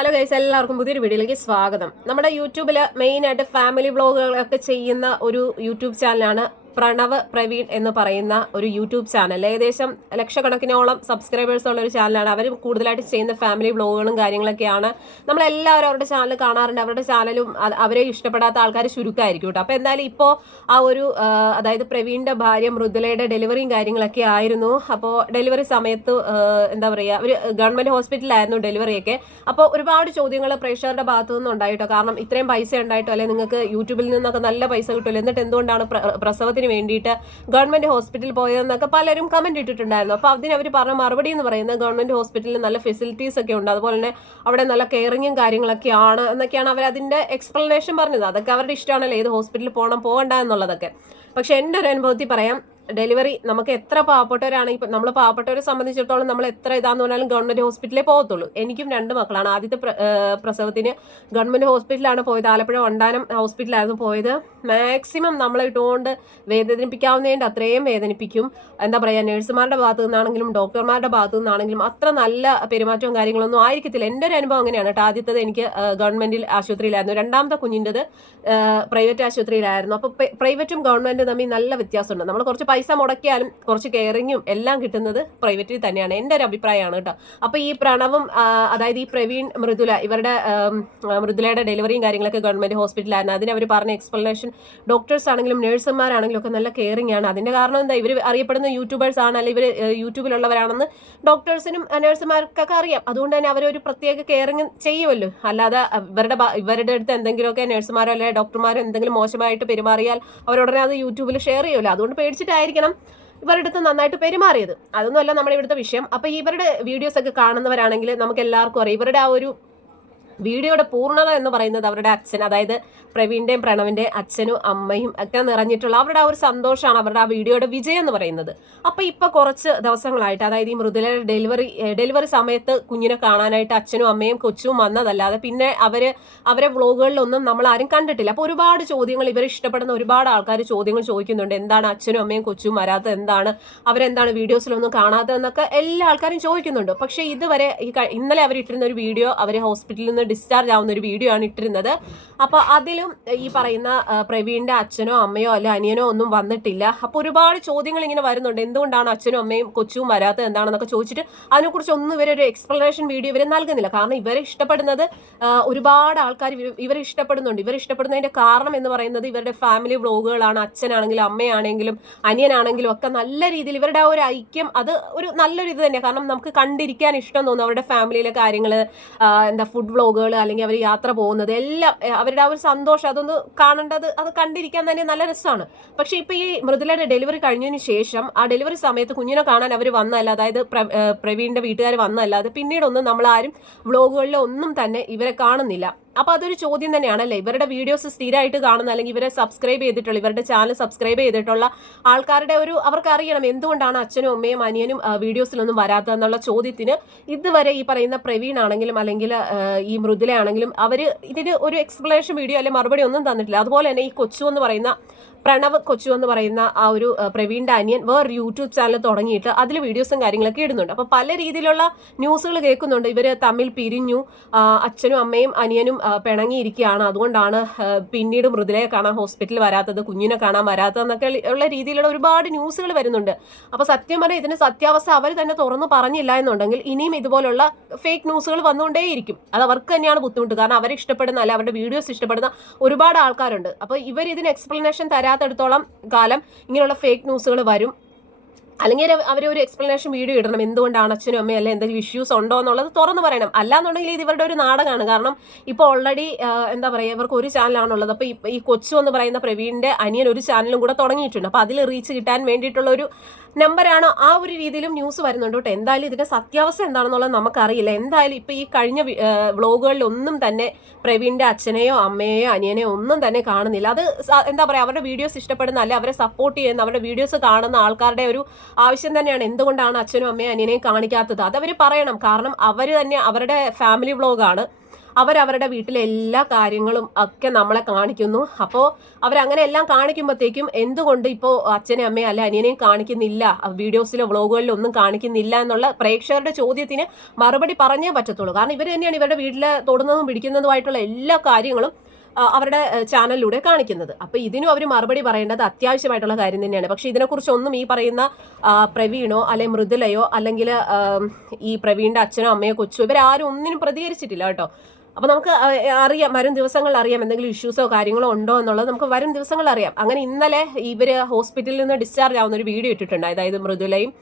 Hello guys എല്ലാവർക്കും പുതിയൊരു വീഡിയോയിലേക്ക് സ്വാഗതം. നമ്മുടെ യൂട്യൂബിൽ മെയിനായിട്ട് ഫാമിലി വ്ളോഗുകളൊക്കെ ചെയ്യുന്ന ഒരു യൂട്യൂബ് ചാനലാണ് പ്രണവ് പ്രവീൺ എന്ന് പറയുന്ന ഒരു യൂട്യൂബ് ചാനൽ. ഏകദേശം ലക്ഷക്കണക്കിനോളം സബ്സ്ക്രൈബേഴ്സ് ഉള്ള ഒരു ചാനലാണ്. അവർ കൂടുതലായിട്ട് ചെയ്യുന്ന ഫാമിലി വ്ളോഗുകളും കാര്യങ്ങളൊക്കെയാണ്. നമ്മളെല്ലാവരും അവരുടെ ചാനൽ കാണാറുണ്ട്. അവരുടെ ചാനലും അവരെ ഇഷ്ടപ്പെടാത്ത ആൾക്കാർ ചുരുക്കമായിരിക്കും കേട്ടോ. അപ്പോൾ എന്തായാലും ഇപ്പോൾ ആ ഒരു അതായത് പ്രവീണിന്റെ ഭാര്യ മൃദുലയുടെ ഡെലിവറിയും കാര്യങ്ങളൊക്കെ ആയിരുന്നു. അപ്പോൾ ഡെലിവറി സമയത്ത് എന്താ പറയുക അവർ ഗവൺമെന്റ് ഹോസ്പിറ്റലിലായിരുന്നു ഡെലിവറിയൊക്കെ അപ്പോൾ ഒരുപാട് ചോദ്യങ്ങൾ പ്രേക്ഷകരുടെ ഭാഗത്തു നിന്നും ഉണ്ടായിട്ടോ? കാരണം ഇത്രയും പൈസ ഉണ്ടായിട്ടോ? അല്ലെങ്കിൽ നിങ്ങൾക്ക് യൂട്യൂബിൽ നിന്നൊക്കെ നല്ല പൈസ കിട്ടുമല്ലോ? എന്നിട്ട് എന്തുകൊണ്ടാണ് പ്ര- പ്രസവത്തിന് വേണ്ടിയിട്ട് ഗവൺമെന്റ് ഹോസ്പിറ്റലിൽ പോയതെന്നൊക്കെ പലരും കമന്റ് ഇട്ടിട്ടുണ്ടായിരുന്നു. അപ്പോൾ അതിന് അവർ പറഞ്ഞ മറുപടി എന്ന് പറയുന്നത് ഗവൺമെന്റ് ഹോസ്പിറ്റലിൽ നല്ല ഫെസിലിറ്റീസ് ഒക്കെ ഉണ്ട്. അതുപോലെ തന്നെ അവിടെ നല്ല കെയറിങ്ങും കാര്യങ്ങളൊക്കെയാണ് എന്നൊക്കെയാണ് അവർ അതിന്റെ എക്സ്പ്ലനേഷൻ പറഞ്ഞത്. അതൊക്കെ അവരുടെ ഇഷ്ടമാണല്ലോ. ഏത് ഹോസ്പിറ്റലിൽ പോകണം പോകണ്ട എന്നുള്ളതൊക്കെ. പക്ഷെ എന്റെ ഒരു അനുഭവത്തിൽ പറയാം ഡെലിവറി നമുക്ക് എത്ര പാവപ്പെട്ടവരാണ് ഇപ്പം നമ്മൾ പാവപ്പെട്ടവരെ സംബന്ധിച്ചിടത്തോളം നമ്മൾ എത്ര ഇതാന്ന് പറഞ്ഞാലും ഗവൺമെന്റ് ഹോസ്പിറ്റലിലേ പോകത്തുള്ളൂ. എനിക്കും രണ്ട് മക്കളാണ്. ആദ്യത്തെ പ്രസവത്തിന് ഗവൺമെന്റ് ഹോസ്പിറ്റലാണ് പോയത്. ആലപ്പുഴ വണ്ടാനം ഹോസ്പിറ്റലായിരുന്നു പോയത്. മാക്സിമം നമ്മളെ ഇട്ടുകൊണ്ട് വേദനിപ്പിക്കാവുന്നതിന്റെ അത്രയും വേദനിപ്പിക്കും. എന്താ പറയുക നഴ്സുമാരുടെ ഭാഗത്തു നിന്നാണെങ്കിലും ഡോക്ടർമാരുടെ ഭാഗത്തു നിന്നാണെങ്കിലും അത്ര നല്ല പെരുമാറ്റവും കാര്യങ്ങളൊന്നും ആയിരിക്കത്തില്ല. എന്റെ ഒരു അനുഭവം അങ്ങനെയാണ് കേട്ടോ. ആദ്യത്തത് എനിക്ക് ഗവൺമെന്റിൽ ആശുപത്രിയിലായിരുന്നു. രണ്ടാമത്തെ കുഞ്ഞിന്റെത് പ്രൈവറ്റ് ആശുപത്രിയിലായിരുന്നു. അപ്പോൾ പ്രൈവറ്റും ഗവൺമെന്റും തമ്മിൽ നല്ല വ്യത്യാസമുണ്ട്. നമ്മൾ കുറച്ച് പൈസ മുടക്കിയാലും കുറച്ച് കെയറിങ്ങും എല്ലാം കിട്ടുന്നത് പ്രൈവറ്റിൽ തന്നെയാണ്. എന്റെ ഒരു അഭിപ്രായമാണ് കേട്ടോ. അപ്പോൾ ഈ പ്രണവും അതായത് ഈ പ്രവീൺ മൃദുല ഇവരുടെ മൃദുലയുടെ ഡെലിവറിയും കാര്യങ്ങളൊക്കെ ഗവൺമെന്റ് ഹോസ്പിറ്റലായിരുന്നു അതിന് അവർ പറഞ്ഞ എക്സ്പ്ലനേഷൻ ഡോക്ടേഴ്സ് ആണെങ്കിലും നഴ്സുമാരാണെങ്കിലും ഒക്കെ നല്ല കെയറിംഗ് ആണ്. അതിന്റെ കാരണം എന്താ? ഇവർ അറിയപ്പെടുന്ന യൂട്യൂബേഴ്സ് ആണ് അല്ലെങ്കിൽ ഇവർ യൂട്യൂബിലുള്ളവരാണെന്ന് ഡോക്ടേഴ്സിനും നഴ്സുമാർക്കൊക്കെ അറിയാം. അതുകൊണ്ട് തന്നെ അവരൊരു പ്രത്യേക കെയറിങ് ചെയ്യുമല്ലോ. അല്ലാതെ ഇവരുടെ ഇവരുടെ അടുത്ത് എന്തെങ്കിലുമൊക്കെ നഴ്സുമാരോ അല്ലെങ്കിൽ ഡോക്ടർമാരോ എന്തെങ്കിലും മോശമായിട്ട് പെരുമാറിയാൽ അവരുടനെ അത് യൂട്യൂബിൽ ഷെയർ ചെയ്യുമല്ലോ. അതുകൊണ്ട് പേടിച്ചിട്ടായിരിക്കണം ഇവരുടെ അടുത്ത് നന്നായിട്ട് പെരുമാറിയത്. അതൊന്നുമല്ല നമ്മുടെ ഇവിടുത്തെ വിഷയം. അപ്പോൾ ഇവരുടെ വീഡിയോസ് ഒക്കെ കാണുന്നവരാണെങ്കിൽ നമുക്ക് എല്ലാവർക്കും അറിയാം. ഇവരുടെ ആ ഒരു വീഡിയോയുടെ പൂർണത എന്ന് പറയുന്നത് അവരുടെ അച്ഛൻ അതായത് പ്രവീണിന്റെയും പ്രണവിന്റെ അച്ഛനും അമ്മയും ഒക്കെ നിറഞ്ഞിട്ടുള്ള അവരുടെ ആ ഒരു സന്തോഷമാണ് അവരുടെ ആ വീഡിയോയുടെ വിജയം എന്ന് പറയുന്നത്. അപ്പൊ ഇപ്പൊ കുറച്ച് ദിവസങ്ങളായിട്ട് അതായത് ഈ മൃദുലയുടെ ഡെലിവറി ഡെലിവറി സമയത്ത് കുഞ്ഞിനെ കാണാനായിട്ട് അച്ഛനും അമ്മയും കൊച്ചും വന്നതല്ലാതെ പിന്നെ അവർ അവരെ വ്ളോഗുകളിലൊന്നും നമ്മൾ ആരും കണ്ടിട്ടില്ല. അപ്പൊ ഒരുപാട് ചോദ്യങ്ങൾ ഇവരെ ഇഷ്ടപ്പെടുന്ന ഒരുപാട് ആൾക്കാർ ചോദ്യങ്ങൾ ചോദിക്കുന്നുണ്ട്. എന്താണ് അച്ഛനും അമ്മയും കൊച്ചും വരാത്തത്? എന്താണ്? അവരെന്താണ് വീഡിയോസിലൊന്നും കാണാത്തതെന്നൊക്കെ എല്ലാ ആൾക്കാരും ചോദിക്കുന്നുണ്ട്. പക്ഷേ ഇതുവരെ ഇന്നലെ അവരിട്ടിരുന്ന ഒരു വീഡിയോ അവർ ഹോസ്പിറ്റലിൽ നിന്ന് ഡിസ്ചാർജ് ആവുന്ന ഒരു വീഡിയോ ആണ് ഇട്ടിരുന്നത്. അപ്പോൾ അതിലും ഈ പറയുന്ന പ്രവീണിന്റെ അച്ഛനോ അമ്മയോ അല്ല അനിയനോ ഒന്നും വന്നിട്ടില്ല. അപ്പോൾ ഒരുപാട് ചോദ്യങ്ങൾ ഇങ്ങനെ വരുന്നുണ്ട്. എന്തുകൊണ്ടാണ് അച്ഛനും അമ്മയും കൊച്ചും വരാത്തത് എന്താണെന്നൊക്കെ ചോദിച്ചിട്ട് അതിനെക്കുറിച്ച് ഒന്നും ഇവരെ ഒരു എക്സ്പ്ലനേഷൻ വീഡിയോ ഇവരെ നൽകുന്നില്ല. കാരണം ഇവരെ ഇഷ്ടപ്പെടുന്നത് ഒരുപാട് ആൾക്കാർ ഇവരെ ഇഷ്ടപ്പെടുന്നുണ്ട്. ഇവരെ ഇഷ്ടപ്പെടുന്നതിന്റെ കാരണം എന്ന് പറയുന്നത് ഇവരുടെ ഫാമിലി വ്ളോഗുകളാണ് അച്ഛനാണെങ്കിലും അമ്മയാണെങ്കിലും അനിയനാണെങ്കിലും ഒക്കെ നല്ല രീതിയിൽ ഇവരുടെ ആ ഒരു ഐക്യം അത് ഒരു നല്ലൊരു ഇത് തന്നെയാണ് കാരണം നമുക്ക് കണ്ടിരിക്കാൻ ഇഷ്ടം തോന്നും അവരുടെ ഫാമിലിയിലെ കാര്യങ്ങൾ എന്താ ഫുഡ് വ്ളോഗുകൾ അല്ലെങ്കിൽ അവർ യാത്ര പോകുന്നത് എല്ലാം അവരുടെ ആ ഒരു സന്തോഷം അതൊന്ന് കാണേണ്ടത് അത് കണ്ടിരിക്കാൻ തന്നെ നല്ല രസമാണ്. പക്ഷെ ഇപ്പോൾ ഈ മൃദുലയുടെ ഡെലിവറി കഴിഞ്ഞതിന് ശേഷം ആ ഡെലിവറി സമയത്ത് കുഞ്ഞിനെ കാണാൻ അവർ വന്നല്ല അതായത് പ്രവീണിന്റെ വീട്ടുകാർ വന്നല്ലാതെ പിന്നീടൊന്നും നമ്മളാരും വ്ളോഗുകളിൽ തന്നെ ഇവരെ കാണുന്നില്ല. അപ്പൊ അതൊരു ചോദ്യം തന്നെയാണ് തന്നെയാണല്ലേ ഇവരുടെ വീഡിയോസ് സ്ഥിരമായിട്ട് കാണുന്ന അല്ലെങ്കിൽ ഇവരെ സബ്സ്ക്രൈബ് ചെയ്തിട്ടുള്ള ഇവരുടെ ചാനൽ സബ്സ്ക്രൈബ് ചെയ്തിട്ടുള്ള ആൾക്കാരുടെ ഒരു അവർക്ക് അറിയണം എന്തുകൊണ്ടാണ് അച്ഛനും അമ്മയും അനിയനും വീഡിയോസിലൊന്നും വരാത്തതെന്നുള്ള ചോദ്യത്തിന് ഇതുവരെ ഈ പറയുന്ന പ്രവീൺ ആണെങ്കിലും അല്ലെങ്കിൽ ഈ മൃദുലയാണെങ്കിലും അവർ ഇതിന് ഒരു എക്സ്പ്ലനേഷൻ വീഡിയോ അല്ലെങ്കിൽ മറുപടി ഒന്നും തന്നിട്ടില്ല. അതുപോലെ തന്നെ ഈ കൊച്ചു എന്ന് പറയുന്ന പ്രണവ് കൊച്ചു എന്ന് പറയുന്ന ആ ഒരു പ്രവീൺ ഡാനിയൻ വേറൊരു യൂട്യൂബ് ചാനൽ തുടങ്ങിയിട്ട് അതിൽ വീഡിയോസും കാര്യങ്ങളൊക്കെ ഇടുന്നുണ്ട്. അപ്പോൾ പല രീതിയിലുള്ള ന്യൂസുകൾ കേൾക്കുന്നുണ്ട്. ഇവർ തമ്മിൽ പിരിഞ്ഞു അച്ഛനും അമ്മയും അനിയനും പിണങ്ങിയിരിക്കുകയാണ്. അതുകൊണ്ടാണ് പിന്നീട് മൃദുലയെ കാണാൻ ഹോസ്പിറ്റലിൽ വരാത്തത് കുഞ്ഞിനെ കാണാൻ വരാത്തതെന്നൊക്കെ ഉള്ള രീതിയിലുള്ള ഒരുപാട് ന്യൂസുകൾ വരുന്നുണ്ട്. അപ്പോൾ സത്യം പറഞ്ഞാൽ ഇതിന് സത്യാവസ്ഥ അവർ തന്നെ തുറന്നു പറഞ്ഞില്ല എന്നുണ്ടെങ്കിൽ ഇനിയും ഇതുപോലുള്ള ഫേക്ക് ന്യൂസുകൾ വന്നുകൊണ്ടേയിരിക്കും. അത് അവർക്ക് തന്നെയാണ് ബുദ്ധിമുട്ട്. കാരണം അവരെ ഇഷ്ടപ്പെടുന്ന അല്ല അവരുടെ വീഡിയോസ് ഇഷ്ടപ്പെടുന്ന ഒരുപാട് ആൾക്കാരുണ്ട്. അപ്പോൾ ഇവർ ഇതിന് എക്സ്പ്ലനേഷൻ തരാത്തിടത്തോളം കാലം ഇങ്ങനെയുള്ള ഫേക്ക് ന്യൂസുകൾ വരും. അല്ലെങ്കിൽ അവർ ഒരു എക്സ്പ്ലനേഷൻ വീഡിയോ ഇടണം. എന്തുകൊണ്ടാണ് അച്ഛനും അമ്മയും അല്ലെ എന്തെങ്കിലും ഇഷ്യൂസ് ഉണ്ടോ എന്നുള്ളത് തുറന്നു പറയണം. അല്ലാന്നുണ്ടെങ്കിൽ ഇത് ഇവരുടെ ഒരു നാടകമാണ്. കാരണം ഇപ്പോൾ ഓൾറെഡി എന്താ പറയുക ഇവർക്ക് ഒരു ചാനലാണുള്ളത് അപ്പോൾ ഈ കൊച്ചു എന്ന് പറയുന്ന പ്രവീണിന്റെ അനിയൻ ഒരു ചാനലും കൂടെ തുടങ്ങിയിട്ടുണ്ട്. അപ്പോൾ അതിൽ റീച്ച് കിട്ടാൻ വേണ്ടിയിട്ടുള്ള ഒരു നമ്പറാണ് ആ ഒരു രീതിയിലും ന്യൂസ് വരുന്നുണ്ട് കേട്ടോ. എന്തായാലും ഇതിന്റെ സത്യാവസ്ഥ എന്താണെന്നുള്ളത് നമുക്കറിയില്ല. എന്തായാലും ഇപ്പോൾ ഈ കഴിഞ്ഞ വ്ളോഗുകളിലൊന്നും തന്നെ പ്രവീണിന്റെ അച്ഛനെയോ അമ്മയെയോ അനിയനെയോ ഒന്നും തന്നെ കാണുന്നില്ല. അത് എന്താ പറയുക അവരുടെ വീഡിയോസ് ഇഷ്ടപ്പെടുന്ന അല്ലെ അവരെ സപ്പോർട്ട് ചെയ്യുന്ന അവരുടെ വീഡിയോസ് കാണുന്ന ആൾക്കാരുടെ ഒരു ആവശ്യം തന്നെയാണ്. എന്തുകൊണ്ടാണ് അച്ഛനും അമ്മയും അനിയനെയും കാണിക്കാത്തത്? അതവർ പറയണം. കാരണം അവർ തന്നെ അവരുടെ ഫാമിലി വ്ളോഗാണ് അവരവരുടെ വീട്ടിലെ എല്ലാ കാര്യങ്ങളും ഒക്കെ നമ്മളെ കാണിക്കുന്നു. അപ്പോൾ അവരങ്ങനെ എല്ലാം കാണിക്കുമ്പോഴത്തേക്കും എന്തുകൊണ്ട് ഇപ്പോൾ അച്ഛനെ അമ്മയെ അല്ല അനിയനെയും കാണിക്കുന്നില്ല? വീഡിയോസിലോ വ്ളോഗുകളിലോ ഒന്നും കാണിക്കുന്നില്ല എന്നുള്ള പ്രേക്ഷകരുടെ ചോദ്യത്തിന് മറുപടി പറഞ്ഞേ പറ്റത്തുള്ളൂ. കാരണം ഇവർ തന്നെയാണ് ഇവരുടെ വീട്ടിൽ തൊടുന്നതും പിടിക്കുന്നതുമായിട്ടുള്ള എല്ലാ കാര്യങ്ങളും അവരുടെ ചാനലിലൂടെ കാണിക്കുന്നത്. അപ്പോൾ ഇതിനും അവർ മറുപടി പറയേണ്ടത് അത്യാവശ്യമായിട്ടുള്ള കാര്യം തന്നെയാണ്. പക്ഷേ ഇതിനെക്കുറിച്ചൊന്നും ഈ പറയുന്ന പ്രവീണോ അല്ലെ മൃദുലയോ അല്ലെങ്കിൽ ഈ പ്രവീണിന്റെ അച്ഛനോ അമ്മയോ കൊച്ചോ ഇവരാരും ഒന്നിനും പ്രതികരിച്ചിട്ടില്ല കേട്ടോ. അപ്പോൾ നമുക്ക് അറിയാം വരും ദിവസങ്ങളിൽ അറിയാം എന്തെങ്കിലും ഇഷ്യൂസോ കാര്യങ്ങളോ ഉണ്ടോ എന്നുള്ളത് നമുക്ക് വരും ദിവസങ്ങളിൽ അറിയാം. അങ്ങനെ ഇന്നലെ ഇവർ ഹോസ്പിറ്റലിൽ നിന്ന് ഡിസ്ചാർജ് ആവുന്ന ഒരു വീഡിയോ ഇട്ടിട്ടുണ്ട്. അതായത് മൃദുലയും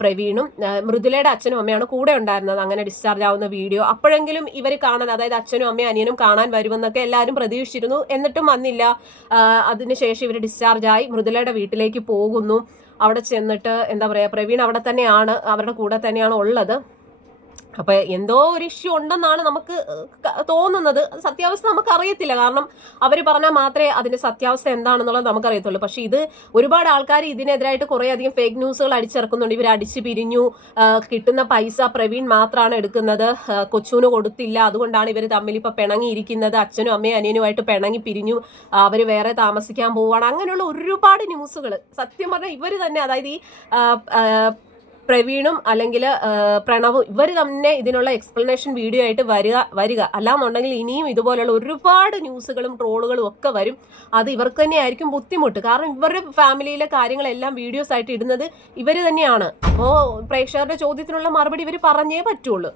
പ്രവീണും മൃദുലയുടെ അച്ഛനും അമ്മയാണ് കൂടെ ഉണ്ടായിരുന്നത് അങ്ങനെ ഡിസ്ചാർജ് ആവുന്ന വീഡിയോ. അപ്പോഴെങ്കിലും ഇവർ കാണാൻ അതായത് അച്ഛനും അമ്മയും അനിയനും കാണാൻ വരുമെന്നൊക്കെ എല്ലാവരും പ്രതീക്ഷിച്ചിരുന്നു. എന്നിട്ടും വന്നില്ല. അതിനുശേഷം ഇവർ ഡിസ്ചാർജ് ആയി മൃദുലയുടെ വീട്ടിലേക്ക് പോകുന്നു. അവിടെ ചെന്നിട്ട് എന്താ പറയുക പ്രവീൺ അവിടെ തന്നെയാണ് അവരുടെ കൂടെ തന്നെയാണ് ഉള്ളത്. അപ്പൊ എന്തോ ഒരു ഇഷ്യൂ ഉണ്ടെന്നാണ് നമുക്ക് തോന്നുന്നത്. സത്യാവസ്ഥ നമുക്ക് അറിയത്തില്ല കാരണം അവർ പറഞ്ഞാൽ മാത്രമേ അതിന്റെ സത്യാവസ്ഥ എന്താണെന്നുള്ളത് നമുക്കറിയത്തുള്ളൂ. പക്ഷെ ഇത് ഒരുപാട് ആൾക്കാർ ഇതിനെതിരായിട്ട് കുറെ അധികം ഫേക്ക് ന്യൂസുകൾ അടിച്ചിറക്കുന്നുണ്ട്. ഇവർ അടിച്ചു പിരിഞ്ഞു കിട്ടുന്ന പൈസ പ്രവീൺ മാത്രമാണ് എടുക്കുന്നത്. കൊച്ചുവിന് കൊടുത്തില്ല. അതുകൊണ്ടാണ് ഇവർ തമ്മിൽ ഇപ്പൊ പിണങ്ങിയിരിക്കുന്നത്. അച്ഛനും അമ്മയും അനിയനുമായിട്ട് പിണങ്ങി പിരിഞ്ഞു അവർ വേറെ താമസിക്കാൻ പോവാണ് അങ്ങനെയുള്ള ഒരുപാട് ന്യൂസുകൾ സത്യം പറഞ്ഞാൽ ഇവർ തന്നെ അതായത് ഈ പ്രവീണും അല്ലെങ്കിൽ പ്രണവും ഇവർ തന്നെ ഇതിനുള്ള എക്സ്പ്ലനേഷൻ വീഡിയോ ആയിട്ട് വരിക വരിക. അല്ലാന്നുണ്ടെങ്കിൽ ഇനിയും ഇതുപോലെയുള്ള ഒരുപാട് ന്യൂസുകളും ട്രോളുകളും ഒക്കെ വരും. അത് ഇവർക്ക് തന്നെ ആയിരിക്കും ബുദ്ധിമുട്ട്. കാരണം ഇവരുടെ ഫാമിലിയിലെ കാര്യങ്ങളെല്ലാം വീഡിയോസ് ആയിട്ട് ഇടുന്നത് ഇവർ തന്നെയാണ്. അപ്പോൾ പ്രേക്ഷകരുടെ ചോദ്യത്തിനുള്ള മറുപടി ഇവർ പറഞ്ഞേ പറ്റുള്ളൂ.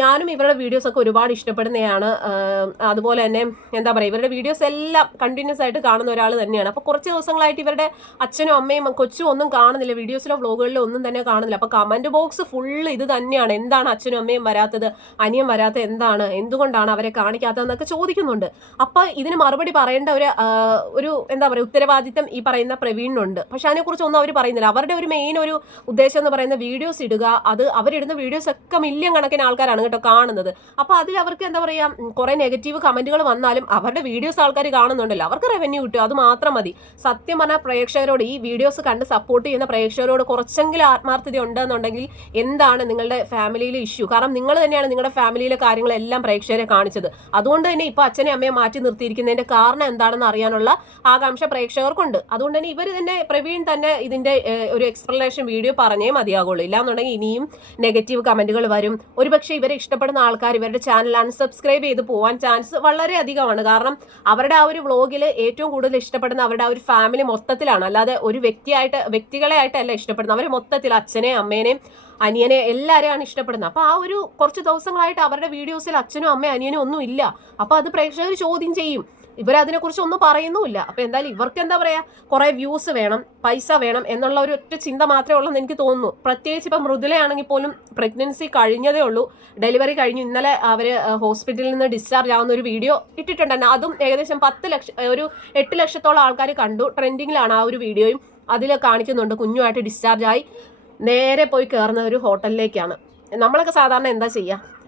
ഞാനും ഇവരുടെ വീഡിയോസ് ഒക്കെ ഒരുപാട് ഇഷ്ടപ്പെടുന്നതാണ് അതുപോലെ തന്നെ എന്താ പറയുക ഇവരുടെ വീഡിയോസ് എല്ലാം കണ്ടിന്യൂസ് ആയിട്ട് കാണുന്ന ഒരാൾ തന്നെയാണ്. അപ്പോൾ കുറച്ച് ദിവസങ്ങളായിട്ട് ഇവരുടെ അച്ഛനും അമ്മയും കൊച്ചും ഒന്നും കാണുന്നില്ല. വീഡിയോസിലോ വ്ളോഗുകളിലോ ഒന്നും തന്നെ കാണുന്നില്ല. അപ്പോൾ കമന്റ് ബോക്സ് ഫുള്ള് ഇത് തന്നെയാണ്. എന്താണ് അച്ഛനും അമ്മയും വരാത്തത്? അനിയൻ വരാത്ത എന്താണ്? എന്തുകൊണ്ടാണ് അവരെ കാണിക്കാത്തതെന്നൊക്കെ ചോദിക്കുന്നുണ്ട്. അപ്പോൾ ഇതിന് മറുപടി പറയേണ്ട ഒരു ഒരു എന്താ പറയുക ഉത്തരവാദിത്തം ഈ പറയുന്ന പ്രവീണിനുണ്ട്. പക്ഷെ അതിനെക്കുറിച്ച് ഒന്നും അവർ പറയുന്നില്ല. അവരുടെ ഒരു മെയിൻ ഒരു ഉദ്ദേശം എന്ന് പറയുന്ന വീഡിയോസ് ഇടുക അത് അവരിടുന്ന വീഡിയോസ് ഒക്കെ മില്യൺ കണക്കിന് ആൾക്കാരാണ് കേട്ടോ കാണുന്നത്. അപ്പോൾ അതിൽ അവർക്ക് എന്താ പറയുക കുറേ നെഗറ്റീവ് കമന്റുകൾ വന്നാലും അവരുടെ വീഡിയോസ് ആൾക്കാർ കാണുന്നുണ്ടല്ലോ. അവർക്ക് റവന്യൂ കിട്ടും. അത് മാത്രം മതി. സത്യം പറഞ്ഞാൽ പ്രേക്ഷകരോട് ഈ വീഡിയോസ് കണ്ട് സപ്പോർട്ട് ചെയ്യുന്ന പ്രേക്ഷകരോട് കുറച്ചെങ്കിലും ആത്മാർത്ഥത ഉണ്ടെന്നുണ്ടെങ്കിൽ എന്താണ് നിങ്ങളുടെ ഫാമിലിയിലെ ഇഷ്യൂ? കാരണം നിങ്ങൾ തന്നെയാണ് നിങ്ങളുടെ ഫാമിലിയിലെ കാര്യങ്ങളെല്ലാം പ്രേക്ഷകരെ കാണിച്ചത്. അതുകൊണ്ട് തന്നെ ഇപ്പോൾ അച്ഛനെ അമ്മയെ മാറ്റി നിർത്തിയിരിക്കുന്നതിന്റെ കാരണം എന്താണെന്ന് അറിയാനുള്ള ആകാംക്ഷ പ്രേക്ഷകർക്കുണ്ട്. അതുകൊണ്ട് തന്നെ ഇവർ തന്നെ പ്രവീൺ തന്നെ ഇതിന്റെ ഒരു എക്സ്പ്ലനേഷൻ വീഡിയോ പറഞ്ഞേ മതിയാകുള്ളൂ ഇല്ലാന്നുണ്ടെങ്കിൽ ഇനിയും നെഗറ്റീവ് കമന്റുകൾ വരും. ഒരുപക്ഷെ ഇവരെ ഇഷ്ടപ്പെടുന്ന ആൾക്കാർ ഇവരുടെ ചാനൽ അൺസബ്സ്ക്രൈബ് ചെയ്ത് പോകാൻ ചാൻസ് വളരെ അധികമാണ്. കാരണം അവരുടെ ആ ഒരു വ്ളോഗിൽ ഏറ്റവും കൂടുതൽ ഇഷ്ടപ്പെടുന്ന അവരുടെ ആ ഒരു ഫാമിലി മൊത്തത്തിലാണ്. അല്ലാതെ ഒരു വ്യക്തിയായിട്ട് വ്യക്തികളെ ആയിട്ടല്ല ഇഷ്ടപ്പെടുന്നത്. അവർ മൊത്തത്തിൽ അച്ഛനെയും അമ്മേനെയും അനിയനെ എല്ലാവരെയാണ് ഇഷ്ടപ്പെടുന്നത്. അപ്പോൾ ആ ഒരു കുറച്ച് ദിവസങ്ങളായിട്ട് അവരുടെ വീഡിയോസിൽ അച്ഛനും അമ്മയും അനിയനും ഒന്നും ഇല്ല. അപ്പോൾ അത് പ്രേക്ഷകർ ചോദ്യം ചെയ്യും. ഇവരതിനെക്കുറിച്ച് ഒന്നും പറയുന്നുമില്ല. അപ്പോൾ എന്തായാലും ഇവർക്ക് എന്താ പറയുക കുറേ വ്യൂസ് വേണം പൈസ വേണം എന്നുള്ള ഒരു ഒറ്റ ചിന്ത മാത്രമേ ഉള്ളൂ എന്ന് എനിക്ക് തോന്നുന്നു. പ്രത്യേകിച്ച് ഇപ്പം മൃദുലയാണെങ്കിൽ പോലും പ്രഗ്നൻസി കഴിഞ്ഞതേ ഉള്ളൂ. ഡെലിവറി കഴിഞ്ഞു. ഇന്നലെ അവർ ഹോസ്പിറ്റലിൽ നിന്ന് ഡിസ്ചാർജ് ആവുന്ന ഒരു വീഡിയോ ഇട്ടിട്ടുണ്ടായിരുന്നു. അതും ഏകദേശം പത്ത് ലക്ഷം ഒരു എട്ട് ലക്ഷത്തോളം ആൾക്കാർ കണ്ടു. ട്രെൻഡിങ്ങിലാണ് ആ ഒരു വീഡിയോയും അതിൽ കാണിക്കുന്നുണ്ട്. കുഞ്ഞുമായിട്ട് ഡിസ്ചാർജ് ആയി. നേരെ പോയി കയറുന്ന ഒരു ഹോട്ടലിലേക്കാണ്. നമ്മളൊക്കെ സാധാരണ എന്താ ചെയ്യുക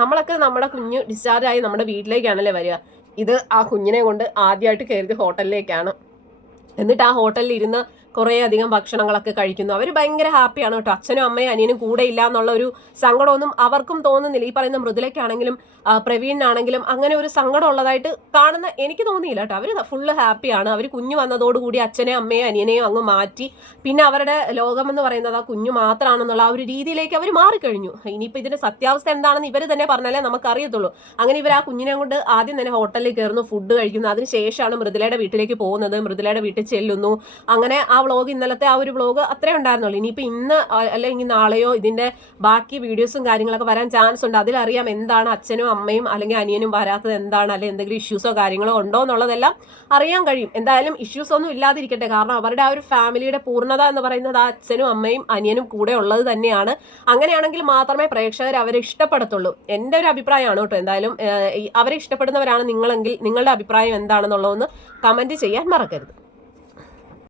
നമ്മളൊക്കെ നമ്മുടെ കുഞ്ഞ് ഡിസ്ചാർജ് ആയി നമ്മുടെ വീട്ടിലേക്കാണല്ലേ വരിക. ഇത് ആ കുഞ്ഞിനെ കൊണ്ട് ആദ്യമായിട്ട് കയറിയത് ഹോട്ടലിലേക്കാണ്. എന്നിട്ട് ആ ഹോട്ടലിൽ ഇരുന്ന് കുറേ അധികം ഭക്ഷണങ്ങളൊക്കെ കഴിക്കുന്നു. അവർ ഭയങ്കര ഹാപ്പിയാണ് കേട്ടോ. അച്ഛനും അമ്മയും അനിയനും കൂടെ ഇല്ല എന്നുള്ള ഒരു സങ്കടമൊന്നും അവർക്കും തോന്നുന്നില്ല. ഈ പറയുന്ന മൃദുലയ്ക്കാണെങ്കിലും പ്രവീണിനാണെങ്കിലും അങ്ങനെ ഒരു സങ്കടം ഉള്ളതായിട്ട് കാണുന്ന എനിക്ക് തോന്നിയില്ല കേട്ടോ. അവർ ഫുള്ള് ഹാപ്പിയാണ്. അവർ കുഞ്ഞു വന്നതോടുകൂടി അച്ഛനെയും അമ്മയെയും അനിയനെയും അങ്ങ് മാറ്റി. പിന്നെ അവരുടെ ലോകമെന്ന് പറയുന്നത് ആ കുഞ്ഞു മാത്രമാണെന്നുള്ള ആ ഒരു രീതിയിലേക്ക് അവർ മാറിക്കഴിഞ്ഞു. ഇനിയിപ്പോൾ ഇതിന്റെ സത്യാവസ്ഥ എന്താണെന്ന് ഇവർ തന്നെ പറഞ്ഞാലേ നമുക്ക് അറിയത്തുള്ളൂ അങ്ങനെ ഇവർ ആ കുഞ്ഞിനെ കൊണ്ട് ആദ്യം തന്നെ ഹോട്ടലിൽ കയറുന്നു ഫുഡ് കഴിക്കുന്നു. അതിനുശേഷമാണ് മൃദുലയുടെ വീട്ടിലേക്ക് പോകുന്നത്. മൃദുലയുടെ വീട്ടിൽ ചെല്ലുന്നു. അങ്ങനെ ആ വ്ളോഗ് ഇന്നലത്തെ ആ ഒരു വ്ളോഗ് അത്രേ ഉണ്ടായിരുന്നുള്ളൂ. ഇനിയിപ്പോൾ ഇന്ന് അല്ലെങ്കിൽ നാളെയോ ഇതിന്റെ ബാക്കി വീഡിയോസും കാര്യങ്ങളൊക്കെ വരാൻ ചാൻസ് ഉണ്ട്. അതിലറിയാം എന്താണ് അച്ഛനും അമ്മയും അല്ലെങ്കിൽ അനിയനും വരാത്തത് എന്താണ് അല്ലെങ്കിൽ എന്തെങ്കിലും ഇഷ്യൂസോ കാര്യങ്ങളോ ഉണ്ടോ എന്നുള്ളതെല്ലാം അറിയാൻ കഴിയും. എന്തായാലും ഇഷ്യൂസ് ഒന്നും ഇല്ലാതിരിക്കട്ടെ. കാരണം അവരുടെ ആ ഒരു ഫാമിലിയുടെ പൂർണത എന്ന് പറയുന്നത് ആ അച്ഛനും അമ്മയും അനിയനും കൂടെ ഉള്ളത് തന്നെയാണ്. അങ്ങനെയാണെങ്കിൽ മാത്രമേ പ്രേക്ഷകർ അവരെ ഇഷ്ടപ്പെടത്തുള്ളൂ. എന്റെ ഒരു അഭിപ്രായമാണ് കേട്ടോ. എന്തായാലും അവരെ ഇഷ്ടപ്പെടുന്നവരാണ് നിങ്ങളെങ്കിൽ നിങ്ങളുടെ അഭിപ്രായം എന്താണെന്നുള്ളതൊന്ന് കമന്റ് ചെയ്യാൻ മറക്കരുത്.